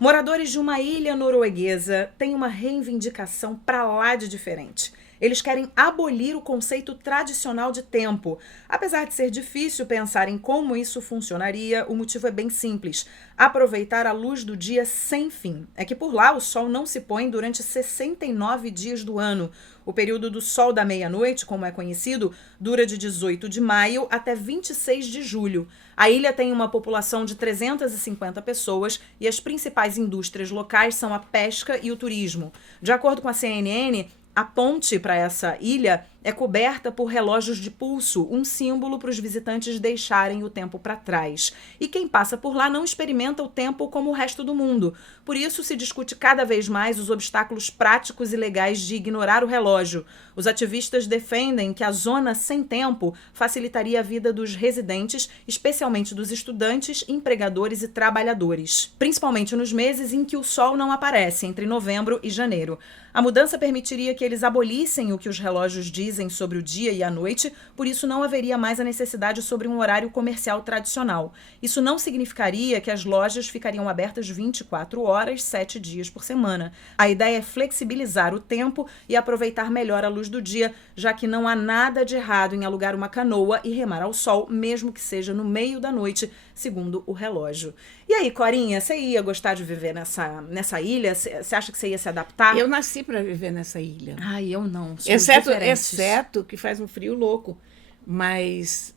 Moradores de uma ilha norueguesa têm uma reivindicação pra lá de diferente. Eles querem abolir o conceito tradicional de tempo. Apesar de ser difícil pensar em como isso funcionaria, o motivo é bem simples: aproveitar a luz do dia sem fim. É que por lá o sol não se põe durante 69 dias do ano. O período do sol da meia-noite, como é conhecido, dura de 18 de maio até 26 de julho. A ilha tem uma população de 350 pessoas e as principais indústrias locais são a pesca e o turismo. De acordo com a CNN, a ponte para essa ilha é coberta por relógios de pulso, um símbolo para os visitantes deixarem o tempo para trás. E quem passa por lá não experimenta o tempo como o resto do mundo. Por isso se discute cada vez mais os obstáculos práticos e legais de ignorar o relógio. Os ativistas defendem que a zona sem tempo facilitaria a vida dos residentes, especialmente dos estudantes, empregadores e trabalhadores, principalmente nos meses em que o sol não aparece, entre novembro e janeiro. A mudança permitiria que eles abolissem o que os relógios dizem sobre o dia e a noite, por isso não haveria mais a necessidade sobre um horário comercial tradicional. Isso não significaria que as lojas ficariam abertas 24 horas, 7 dias por semana. A ideia é flexibilizar o tempo e aproveitar melhor a luz do dia, já que não há nada de errado em alugar uma canoa e remar ao sol, mesmo que seja no meio da noite, segundo o relógio. E aí, Corinha, você ia gostar de viver nessa ilha? Você acha que você ia se adaptar? Eu nasci para viver nessa ilha. Ai, eu não. Exceto que faz um frio louco. Mas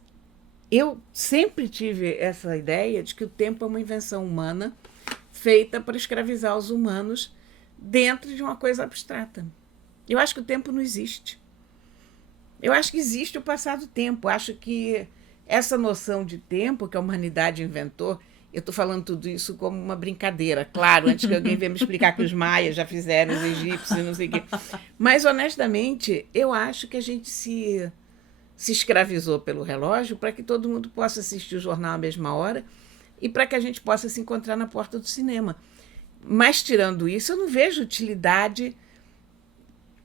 eu sempre tive essa ideia de que o tempo é uma invenção humana feita para escravizar os humanos dentro de uma coisa abstrata. Eu acho que o tempo não existe. Eu acho que existe o passado tempo. Eu acho que essa noção de tempo que a humanidade inventou, eu estou falando tudo isso como uma brincadeira, claro, antes que alguém venha me explicar que os maias já fizeram, os egípcios e não sei o quê. Mas, honestamente, eu acho que a gente se escravizou pelo relógio para que todo mundo possa assistir o jornal à mesma hora e para que a gente possa se encontrar na porta do cinema. Mas, tirando isso, eu não vejo utilidade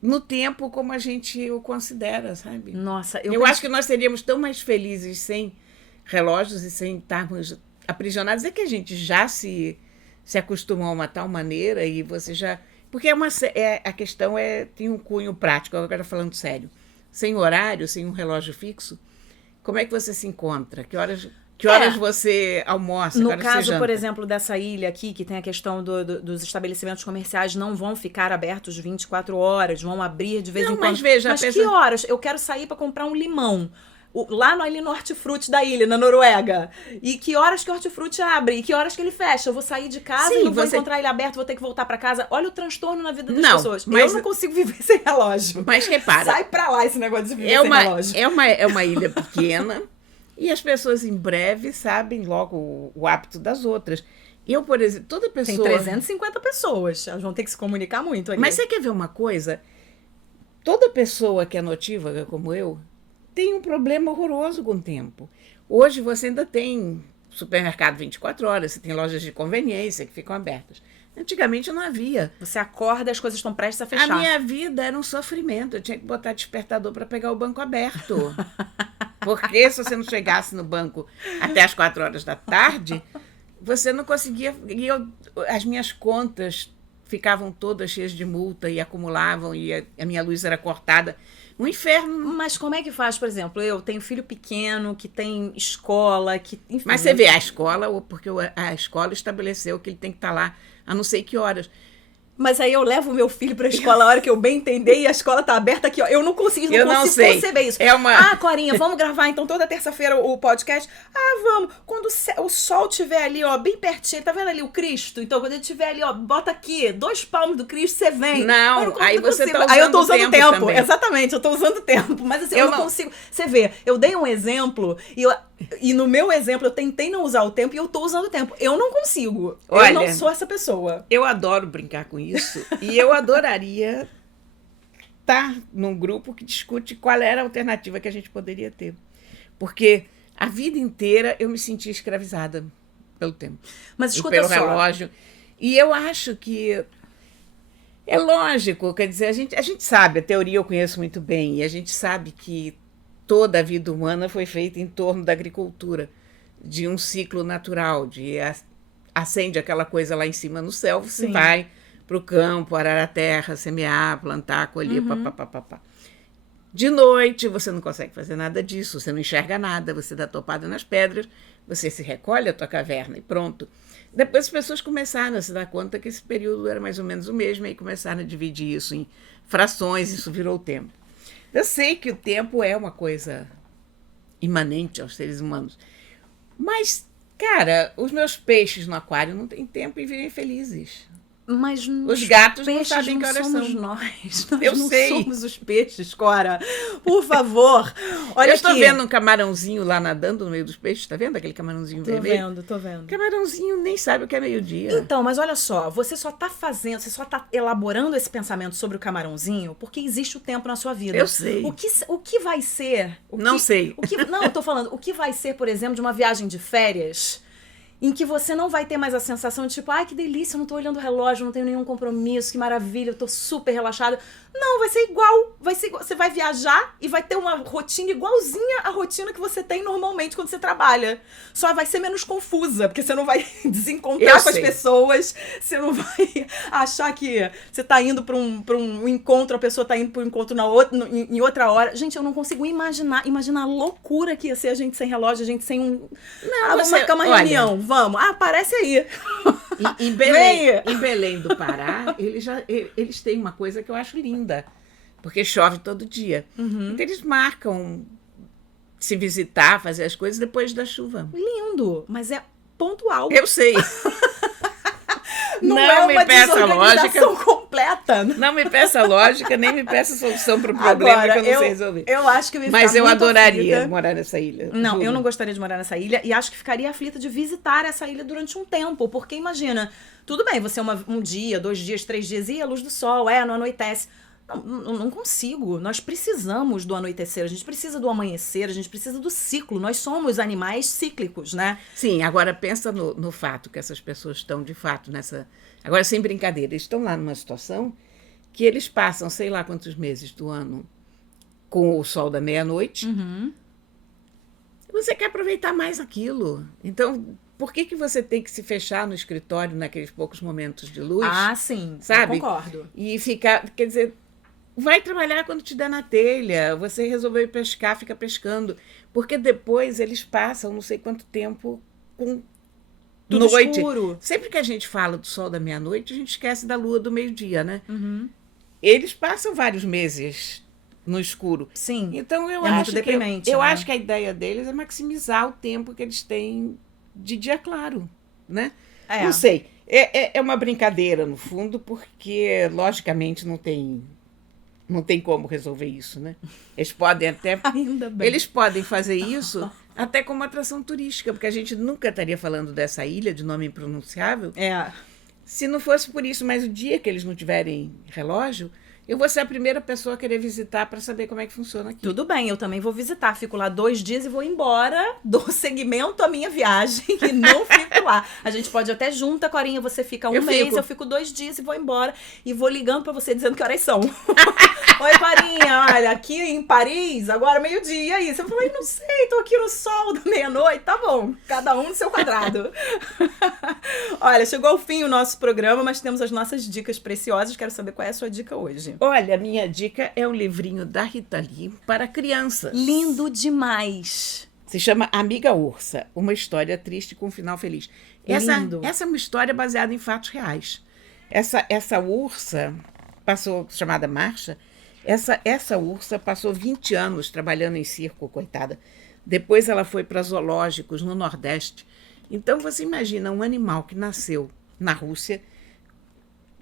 no tempo como a gente o considera, sabe? Nossa, eu acho que nós seríamos tão mais felizes sem relógios e sem estarmos aprisionados. É que a gente já se acostumou a uma tal maneira e você já... Porque a questão tem um cunho prático, agora falando sério. Sem horário, sem um relógio fixo, como é que você se encontra? Que horas você almoça? No caso, por exemplo, dessa ilha aqui, que tem a questão dos estabelecimentos comerciais não vão ficar abertos 24 horas, vão abrir de vez em quando. Mas veja... que horas? Eu quero sair para comprar um limão. Lá ali no hortifruti da ilha, na Noruega. E que horas que o hortifruti abre? E que horas que ele fecha? Eu vou sair de casa e não vou encontrar ele aberto, vou ter que voltar para casa. Olha o transtorno na vida das pessoas. Mas eu não consigo viver sem relógio. Mas repara. Sai pra lá esse negócio de viver sem relógio. É uma ilha pequena e as pessoas em breve sabem logo o hábito das outras. Eu, por exemplo, toda pessoa... Tem 350 pessoas. Elas vão ter que se comunicar muito aqui. Mas você quer ver uma coisa? Toda pessoa que é notívaga como eu tem um problema horroroso com o tempo. Hoje você ainda tem supermercado 24 horas, você tem lojas de conveniência que ficam abertas. Antigamente não havia. Você acorda, as coisas estão prestes a fechar. A minha vida era um sofrimento. Eu tinha que botar despertador para pegar o banco aberto. Porque se você não chegasse no banco até as 4 horas da tarde, você não conseguia... as minhas contas ficavam todas cheias de multa e acumulavam e a minha luz era cortada. Um inferno. Mas como é que faz, por exemplo, eu tenho filho pequeno, que tem escola, que... Enfim, mas você vê a escola, porque a escola estabeleceu que ele tem que estar lá a não sei que horas. Mas aí eu levo o meu filho pra escola a hora que eu bem entender e a escola tá aberta aqui, ó. Eu não consigo conceber isso. Corinha, vamos gravar então toda terça-feira o podcast? Vamos. Quando o sol estiver ali, ó, bem pertinho, tá vendo ali o Cristo? Então, quando ele estiver ali, ó, bota aqui, 2 palmos do Cristo, você vem. Não, aí você tá usando aí eu tô usando tempo. Também. Exatamente, eu tô usando tempo. Mas assim, eu não consigo. Você vê, eu dei um exemplo e no meu exemplo eu tentei não usar o tempo e eu tô usando o tempo. Eu não consigo. Olha, eu não sou essa pessoa. Eu adoro brincar com isso e eu adoraria estar num grupo que discute qual era a alternativa que a gente poderia ter. Porque a vida inteira eu me senti escravizada pelo tempo. Mas escuta pelo só. relógio. E eu acho que é lógico, quer dizer, a gente sabe, a teoria eu conheço muito bem, e a gente sabe que toda a vida humana foi feita em torno da agricultura, de um ciclo natural, de acende aquela coisa lá em cima no céu, você vai para o campo, arar a terra, semear, plantar, colher, papapá. De noite você não consegue fazer nada disso, você não enxerga nada, você dá topada nas pedras, você se recolhe à tua caverna e pronto. Depois as pessoas começaram a se dar conta que esse período era mais ou menos o mesmo e começaram a dividir isso em frações, isso virou o tempo. Eu sei que o tempo é uma coisa imanente aos seres humanos, mas, cara, os meus peixes no aquário não têm tempo e vivem felizes. Mas Os gatos não peixes sabem que horas somos são. nós Eu não sei. somos os peixes, Cora. Por favor. Olha Eu estou aqui. vendo um camarãozinho lá nadando no meio dos peixes, tá vendo aquele camarãozinho vermelho? Tô vendo. Camarãozinho nem sabe o que é meio-dia. Então, mas olha só, você só tá elaborando esse pensamento sobre o camarãozinho porque existe o tempo na sua vida. Eu sei. O que vai ser? Não sei. Não, eu tô falando, o que vai ser, por exemplo, de uma viagem de férias em que você não vai ter mais a sensação de tipo, ai, que delícia, eu não tô olhando o relógio, não tenho nenhum compromisso, que maravilha, eu tô super relaxada. Não, vai ser igual. Você vai viajar e vai ter uma rotina igualzinha à rotina que você tem normalmente quando você trabalha. Só vai ser menos confusa, porque você não vai desencontrar com as pessoas, você não vai achar que você tá indo pra um encontro, a pessoa tá indo pra um encontro em outra hora. Gente, eu não consigo imaginar a loucura que ia ser a gente sem relógio, a gente sem um... vamos marcar uma reunião, vamos. Aparece aí. Em Belém do Pará, eles têm uma coisa que eu acho linda, porque chove todo dia. Então eles marcam se visitar, fazer as coisas depois da chuva. Lindo, mas é pontual. Eu sei. Não é uma desorganização completa. Não me peça lógica, nem me peça solução para o problema Agora, que eu não sei resolver. Eu acho que Mas eu adoraria aflita. morar nessa ilha. Não, juro. eu não gostaria de morar nessa ilha e acho que ficaria aflita de visitar essa ilha durante um tempo, porque imagina, tudo bem, você um dia, 2 dias, 3 dias, e a luz do sol, não anoitece. Não consigo. Nós precisamos do anoitecer, a gente precisa do amanhecer, a gente precisa do ciclo. Nós somos animais cíclicos, né? Sim, agora pensa no fato que essas pessoas estão, de fato, nessa... Agora, sem brincadeira, eles estão lá numa situação que eles passam, sei lá quantos meses do ano, com o sol da meia-noite. Você quer aproveitar mais aquilo. Então, por que você tem que se fechar no escritório naqueles poucos momentos de luz? Ah, sim. Sabe? Eu concordo. E ficar... Quer dizer... Vai trabalhar quando te der na telha. Você resolveu ir pescar, fica pescando. Porque depois eles passam não sei quanto tempo com Tudo noite. escuro. Sempre que a gente fala do sol da meia-noite, a gente esquece da lua do meio-dia, né? Eles passam vários meses no escuro. Sim. Então eu É muito acho deprimente, eu né? acho que a ideia deles é maximizar o tempo que eles têm de dia claro, né? Não sei. É uma brincadeira, no fundo, porque, logicamente, não tem como resolver isso, né? Eles podem até... Ainda bem. Eles podem fazer isso até como atração turística, porque a gente nunca estaria falando dessa ilha de nome impronunciável se não fosse por isso. Mas o dia que eles não tiverem relógio, eu vou ser a primeira pessoa a querer visitar para saber como é que funciona aqui. Tudo bem, eu também vou visitar. Fico lá 2 dias e vou embora. Dou segmento à minha viagem e não fico lá. A gente pode até junta, Corinha. Você fica um mês, eu fico 2 dias e vou embora. E vou ligando pra você dizendo que horas são. Oi, Corinha, olha, aqui em Paris, agora meio-dia. E aí? Você falou, não sei, tô aqui no sol da meia-noite. Tá bom, cada um no seu quadrado. Olha, chegou ao fim o nosso programa, mas temos as nossas dicas preciosas. Quero saber qual é a sua dica hoje. Olha, a minha dica é um livrinho da Rita Lee para crianças. Lindo demais. Se chama Amiga Ursa, uma história triste com um final feliz. Lindo. Essa é uma história baseada em fatos reais. Essa ursa chamada Marcha, essa ursa passou 20 anos trabalhando em circo, coitada. Depois ela foi para zoológicos no Nordeste. Então você imagina um animal que nasceu na Rússia,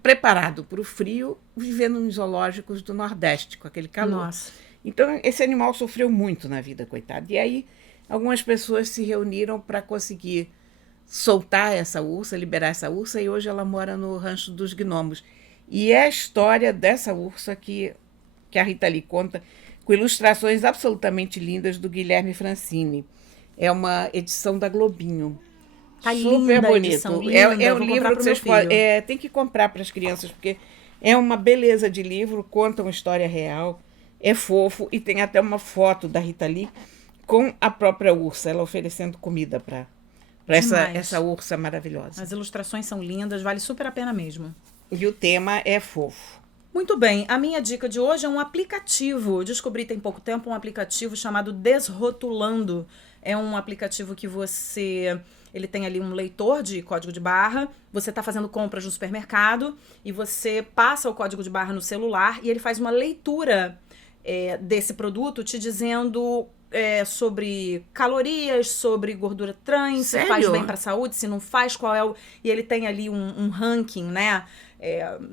preparado para o frio, vivendo nos zoológicos do Nordeste, com aquele calor. Nossa. Então, esse animal sofreu muito na vida, coitado. E aí, algumas pessoas se reuniram para conseguir soltar essa ursa, liberar essa ursa, e hoje ela mora no Rancho dos Gnomos. E é a história dessa ursa que a Rita Lee conta, com ilustrações absolutamente lindas do Guilherme Francini. É uma edição da Globinho. Tá super linda a bonito. edição, É linda. um Vou livro comprar que pro vocês meu filho. podem... tem que comprar para as crianças, porque é uma beleza de livro, conta uma história real, é fofo, e tem até uma foto da Rita Lee com a própria ursa, ela oferecendo comida para essa ursa maravilhosa. As ilustrações são lindas, vale super a pena mesmo. E o tema é fofo. Muito bem, a minha dica de hoje é um aplicativo. Eu descobri tem pouco tempo um aplicativo chamado Desrotulando. É um aplicativo que ele tem ali um leitor de código de barra, você está fazendo compras no supermercado e você passa o código de barra no celular e ele faz uma leitura desse produto te dizendo sobre calorias, sobre gordura trans, se Sério? faz bem pra saúde, se não faz, qual é o... E ele tem ali um ranking, né?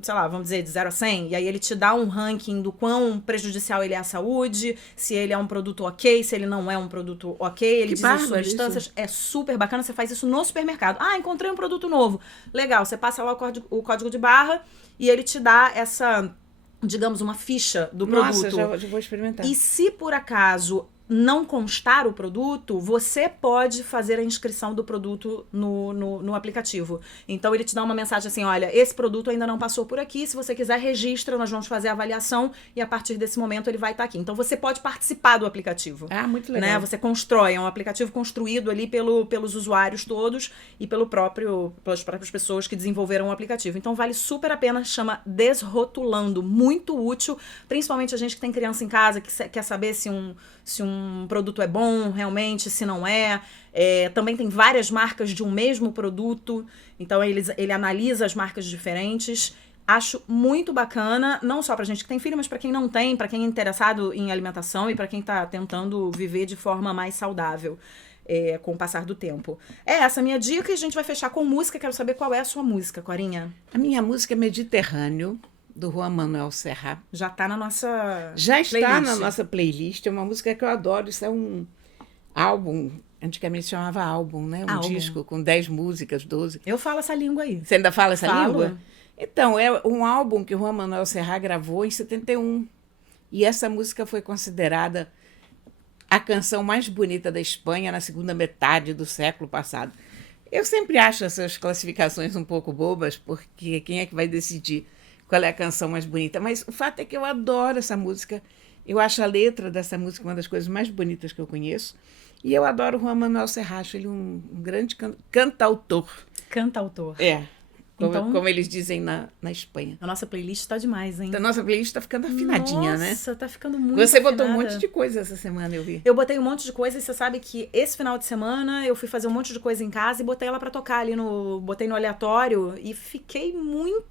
Sei lá, vamos dizer, de 0 a 100, e aí ele te dá um ranking do quão prejudicial ele é à saúde, se ele é um produto ok, se ele não é um produto ok, ele Que diz as bárbaro substâncias, isso. é super bacana, você faz isso no supermercado. Ah, encontrei um produto novo. Legal, você passa lá o código de barra e ele te dá essa, digamos, uma ficha do Nossa, produto. já vou experimentar. E se por acaso não constar o produto, você pode fazer a inscrição do produto no aplicativo. Então ele te dá uma mensagem assim, olha, esse produto ainda não passou por aqui, se você quiser registra, nós vamos fazer a avaliação e a partir desse momento ele vai estar aqui. Então você pode participar do aplicativo. Ah, muito legal. Né? Você constrói, é um aplicativo construído ali pelos usuários todos e pelas próprias pessoas que desenvolveram o aplicativo. Então vale super a pena, chama Desrotulando, muito útil, principalmente a gente que tem criança em casa, que quer saber se um produto é bom realmente, se não é. Também tem várias marcas de um mesmo produto, então ele analisa as marcas diferentes. Acho muito bacana, não só pra gente que tem filho, mas pra quem não tem, pra quem é interessado em alimentação e pra quem tá tentando viver de forma mais saudável com o passar do tempo. Essa a minha dica e a gente vai fechar com música. Quero saber qual é a sua música, Corinha. A minha música é Mediterrâneo, do Juan Manuel Serrat. Já tá na nossa Já está playlist. na nossa playlist, é uma música que eu adoro. Isso é um álbum, antigamente se chamava álbum, né? Um Álbum. disco com 10 músicas, 12. Eu falo essa língua aí. Você ainda fala essa Falo. língua? Então, é um álbum que o Juan Manuel Serrat gravou em 71. E essa música foi considerada a canção mais bonita da Espanha na segunda metade do século passado. Eu sempre acho essas classificações um pouco bobas, porque quem é que vai decidir qual é a canção mais bonita? Mas o fato é que eu adoro essa música. Eu acho a letra dessa música uma das coisas mais bonitas que eu conheço. E eu adoro o Juan Manuel Serrat, acho ele um grande cantautor. Cantautor. Como, como eles dizem na Espanha. A nossa playlist tá demais, hein? Então, a nossa playlist está ficando afinadinha, né? Nossa, tá ficando muito Você botou um afinada. monte de coisa essa semana, eu vi. Eu botei um monte de coisa e você sabe que esse final de semana eu fui fazer um monte de coisa em casa e botei ela pra tocar ali botei no aleatório e fiquei muito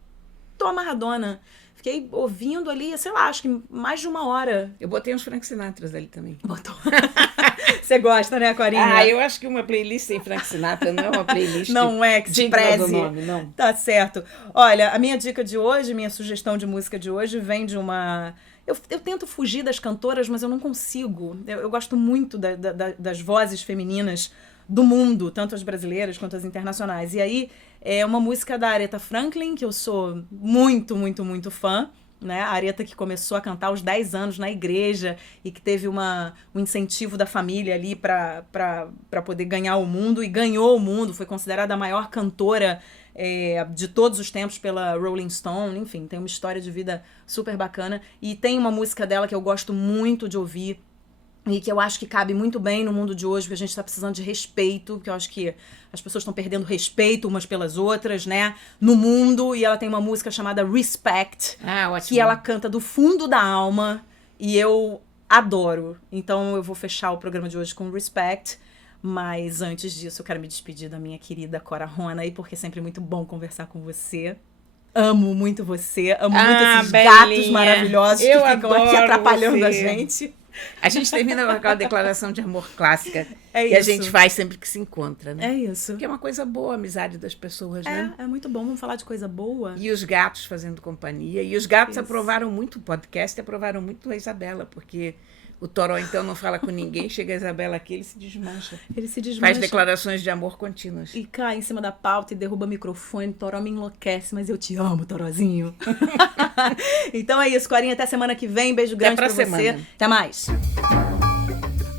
amarradona. Fiquei ouvindo ali, sei lá, acho que mais de 1 hora. Eu botei uns Frank Sinatras ali também. Botou. Você gosta, né, Corinha? Eu acho que uma playlist sem Frank Sinatra não é uma playlist Não é que se digna do preze. nome, não. Tá certo. Olha, a minha dica de hoje, minha sugestão de música de hoje vem de uma... Eu tento fugir das cantoras, mas eu não consigo. Eu gosto muito das vozes femininas do mundo, tanto as brasileiras quanto as internacionais. E aí, é uma música da Aretha Franklin, que eu sou muito, muito, muito fã. Né? A Aretha que começou a cantar aos 10 anos na igreja e que teve um incentivo da família ali para poder ganhar o mundo, e ganhou o mundo, foi considerada a maior cantora de todos os tempos pela Rolling Stone. Enfim, tem uma história de vida super bacana e tem uma música dela que eu gosto muito de ouvir e que eu acho que cabe muito bem no mundo de hoje, porque a gente está precisando de respeito, porque eu acho que as pessoas estão perdendo respeito umas pelas outras, né, no mundo, e ela tem uma música chamada Respect, Ótimo. que ela canta do fundo da alma, e eu adoro. Então eu vou fechar o programa de hoje com Respect, mas antes disso eu quero me despedir da minha querida Cora Ronay, porque é sempre muito bom conversar com você. Amo muito você, amo muito esses Belinha. gatos maravilhosos Eu que ficam aqui adoro atrapalhando você. a gente. A gente termina com aquela declaração de amor clássica É que a isso. gente faz sempre que se encontra, né? É isso. Que é uma coisa boa a amizade das pessoas, né? É muito bom. Vamos falar de coisa boa. E os gatos fazendo companhia. E os gatos Isso. aprovaram muito o podcast e aprovaram muito a Isabela, porque o Toró, então, não fala com ninguém, chega a Isabela aqui, ele se desmancha. Ele se desmancha. Faz declarações de amor contínuas. E cai em cima da pauta e derruba o microfone. Toró me enlouquece, mas eu te amo, Torozinho. Então é isso, Corinha. Até semana que vem. Beijo grande pra pra você. semana. Até mais.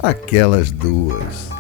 Aquelas duas.